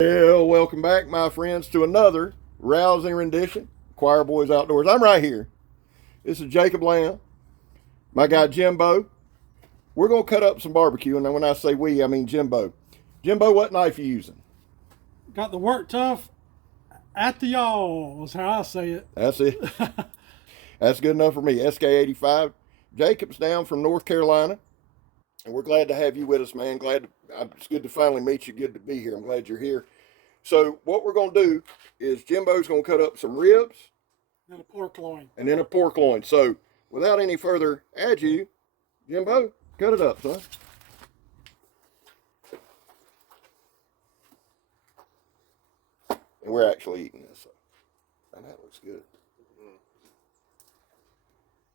Well, welcome back, my friends, to another rousing rendition, Choir Boys Outdoors. I'm right here. This is Jacob Lamb, my guy Jimbo. We're going to cut up some barbecue, and when I say we, I mean Jimbo. Jimbo, what knife you using? Got the work Tuff ATAYAL is how I say it. That's it. That's good enough for me. SK85. Jacob's down from North Carolina, and we're glad to have you with us, man. It's good to finally meet you. Good to be here. I'm glad you're here. So what we're going to do is Jimbo's going to cut up some ribs. And a pork loin. And then a pork loin. So without any further ado, Jimbo, cut it up, son. And we're actually eating this. So. And that looks good.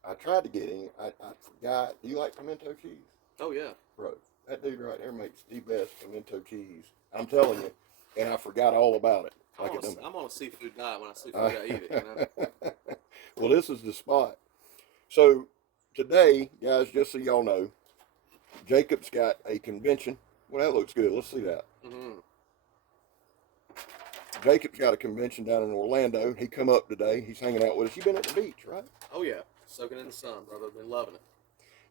I tried to get in. I forgot. Do you like pimento cheese? Oh, yeah. Bro, that dude right there makes the best pimento cheese. I'm telling you. And I forgot all about it. I'm on a seafood diet. When I see food, I eat it. You know? Well, this is the spot. So today, guys, just so y'all know, Jacob's got a convention. Well, that looks good. Let's see that. Mm-hmm. Jacob's got a convention down in Orlando. He come up today. He's hanging out with us. You been at the beach, right? Oh, yeah. Soaking in the sun, brother. Been loving it.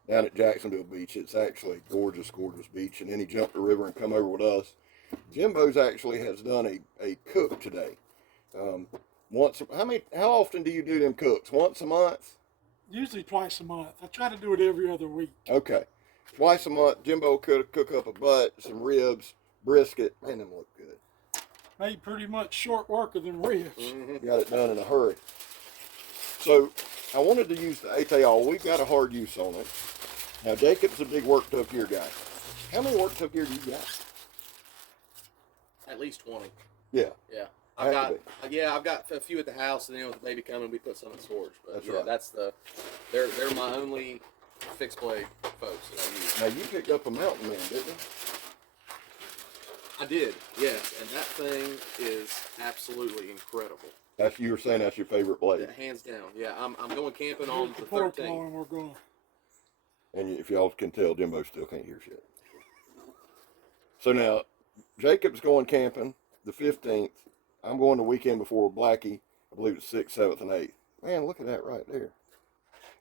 Down at Jacksonville Beach. It's actually a gorgeous, gorgeous beach. And then he jumped the river and come over with us. Jimbo's actually has done a cook today. How often do you do them cooks? Once a month? Usually twice a month. I try to do it every other week. Okay. Twice a month, Jimbo could cook up a butt, some ribs, brisket. Man, them look good. Made pretty much short work of them ribs. Mm-hmm. Got it done in a hurry. So I wanted to use the ATAYAL. We've got a hard use on it. Now Jacob's a big work tub gear guy. How many work tub gear do you got? At least 20. Yeah. Yeah. I've got a few at the house, and then with the baby coming, we put some in storage. But That's yeah, right. They're my only fixed blade folks that I use. Now you picked up a Mountain Man, didn't you? I did, yes, and that thing is absolutely incredible. You were saying that's your favorite blade. Yeah, hands down. Yeah, I'm going camping on the pork 13th. loin we're going. And if y'all can tell, Jimbo still can't hear shit. So now, Jacob's going camping the 15th. I'm going the weekend before Blackie. I believe it's 6th, 7th, and 8th. Man, look at that right there.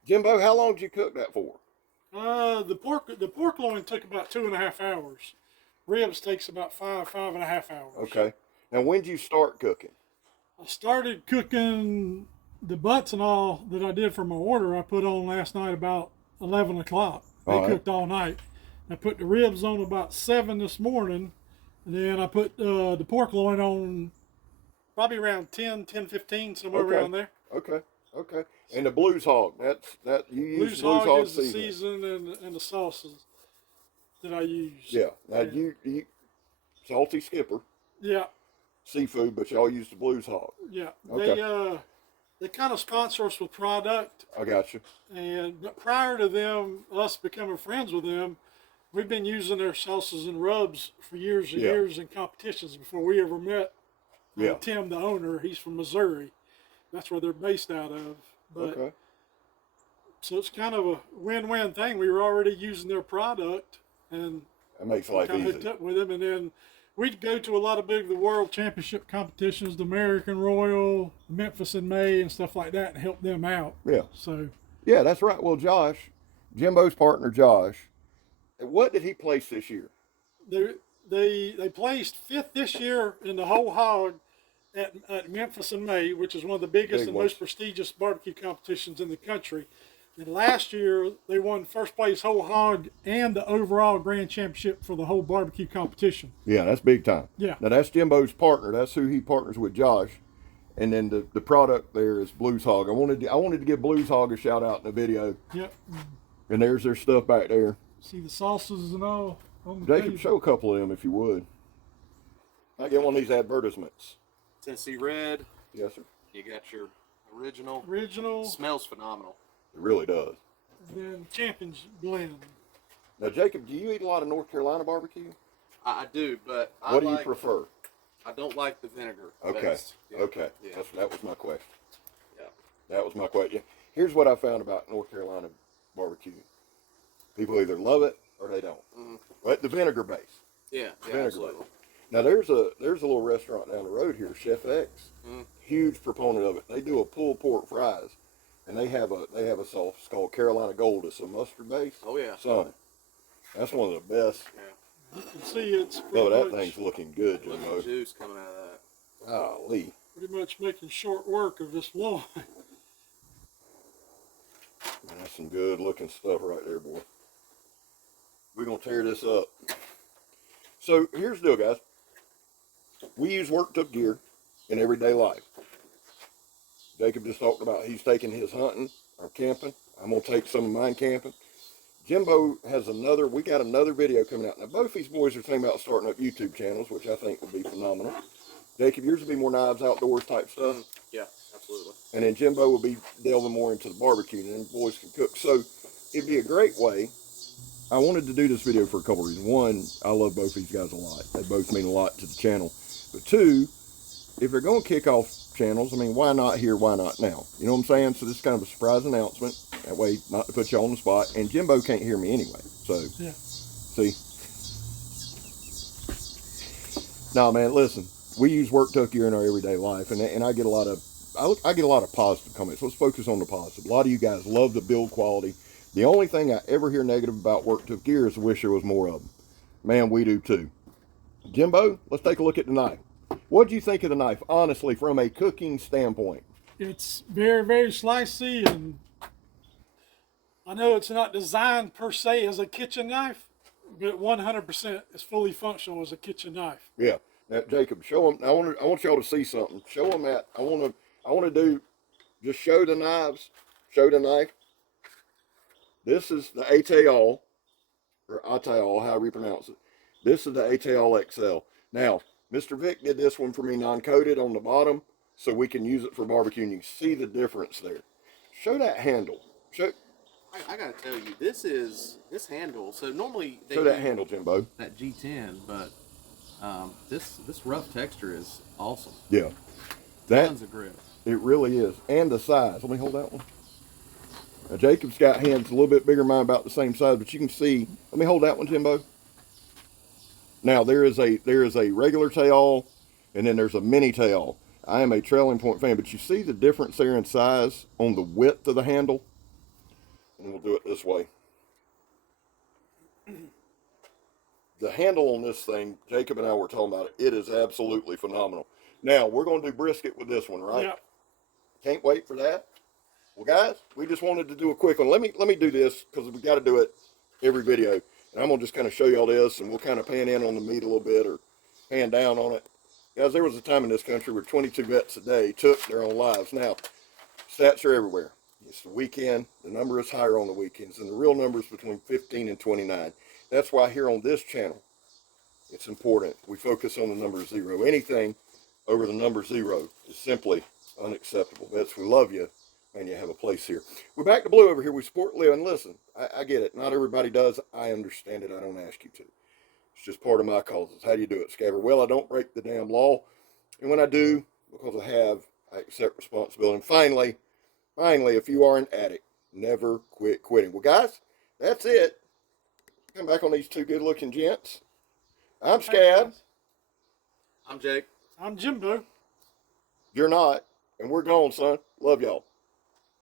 Jimbo, how long did you cook that for? The pork loin took about 2.5 hours. Ribs takes about 5.5 hours. Okay. Now, when did you start cooking? I started cooking the butts and all that I did for my order. I put on last night about 11 o'clock. They cooked all night. I put the ribs on about 7 this morning. And then I put the pork loin on probably around 10:15, somewhere around there. Okay. And the Blues Hog, you use Blues Hog Hog is the seasoning and the sauces that I use. Yeah. Now you eat Salty Skipper. Yeah. Seafood, but y'all use the Blues Hog. Yeah. Okay. They kind of sponsor us with product. I got you. But prior to us becoming friends with them, we've been using their sauces and rubs for years and years in competitions before we ever met. Tim, the owner, he's from Missouri. That's where they're based out of. But so it's kind of a win-win thing. We were already using their product, and that makes life easy. Hooked up with them, and then we'd go to a lot of the World Championship competitions, the American Royal, Memphis in May, and stuff like that, and help them out. Yeah. So. Yeah, that's right. Well, Josh, Jimbo's partner, Josh, what did he place this year? They placed 5th this year in the whole hog at Memphis in May, which is one of the biggest and most prestigious barbecue competitions in the country. And last year, they won first place whole hog and the overall grand championship for the whole barbecue competition. Yeah, that's big time. Yeah. Now, that's Jimbo's partner. That's who he partners with, Josh. And then the product there is Blues Hog. I wanted to give Blues Hog a shout out in the video. Yep. And there's their stuff back there. See the sauces and all on the Jacob, table. show a couple of them if you would. I get one of these advertisements. Tennessee Red. Yes, sir. You got your original. Original. Smells phenomenal. It really does. And then Champion's Blend. Now, Jacob, do you eat a lot of North Carolina barbecue? I do, but what do you prefer? I don't like the vinegar. Okay. Yeah. Okay. Yeah. That was my question. Yeah. That was my question. Here's what I found about North Carolina barbecue. People either love it or they don't. Mm-hmm. But the vinegar base. Yeah, Vinegar absolutely. base. Now there's a little restaurant down the road here, Chef X. Huge proponent of it. They do a pulled pork fries, and they have a sauce called Carolina Gold. It's a mustard base. Oh yeah. Son, that's one of the best. Yeah. You can see it's Oh, pretty that much, thing's looking good, Look at Jimbo. the juice coming out of that. Golly. pretty much making short work of this loin. That's some good looking stuff right there, boy. We're going to tear this up. So here's the deal, guys. We use worked up gear in everyday life. Jacob just talked about he's taking his hunting or camping. I'm going to take some of mine camping. Jimbo has we got another video coming out. Now, both these boys are thinking about starting up YouTube channels, which I think would be phenomenal. Jacob, yours will be more knives, outdoors type stuff. Yeah, absolutely. And then Jimbo will be delving more into the barbecue, and then the boys can cook. So it'd be a great way. I wanted to do this video for a couple reasons. One, I love both these guys a lot. They both mean a lot to the channel. But two, if they're going to kick off channels, I mean, why not here, why not now? You know what I'm saying? So this is kind of a surprise announcement. That way, not to put you on the spot. And Jimbo can't hear me anyway. So, Yeah. See? No, man, listen. We use work tuck gear in our everyday life, and I get a lot of positive comments. Let's focus on the positive. A lot of you guys love the build quality. The only thing I ever hear negative about work tuck gear is I wish there was more of them. Man, we do too. Jimbo, let's take a look at the knife. What do you think of the knife, honestly, from a cooking standpoint? It's very, very slicey, and I know it's not designed per se as a kitchen knife, but 100% is fully functional as a kitchen knife. Yeah. Now, Jacob, show them. I want y'all to see something. Show them that. I want to do. Just show the knives. Show the knife. This is the ATAYAL, or ATAYAL, however you pronounce it. This is the ATAYAL XL. Now, Mr. Vic did this one for me non-coated on the bottom, so we can use it for barbecue, and you can see the difference there. Show that handle. Show I gotta tell you, this handle. So normally they that do handle, Jimbo. that G10, but this rough texture is awesome. Yeah. That Tons of grip. it really is, and the size. Let me hold that one. Now, Jacob's got hands a little bit bigger than mine, about the same size, but you can see. Let me hold that one, Jimbo. Now there is a regular tail, and then there's a mini tail. I am a trailing point fan, but you see the difference there in size on the width of the handle. And we'll do it this way. The handle on this thing, Jacob and I were talking about it. It is absolutely phenomenal. Now we're going to do brisket with this one, right? Yeah. Can't wait for that. Well, guys, we just wanted to do a quick one. Let me do this because we got to do it every video. And I'm going to just kind of show y'all this, and we'll kind of pan in on the meat a little bit or pan down on it. Guys, there was a time in this country where 22 vets a day took their own lives. Now, stats are everywhere. It's the weekend. The number is higher on the weekends, and the real number is between 15 and 29. That's why here on this channel, it's important. We focus on the number 0. Anything over the number 0 is simply unacceptable. Vets, we love you, and you have a place here. We're back to Blue over here. We support Leo, and listen, I get it. Not everybody does. I understand it. I don't ask you to. It's just part of my causes. How do you do it, Scabber? Well, I don't break the damn law, and when I do, because I accept responsibility. And finally, if you are an addict, never quit quitting. Well, guys, that's it. Come back on these two good-looking gents. I'm Scab. I'm Jake. I'm Jimbo. You're not, and we're gone, son. Love y'all.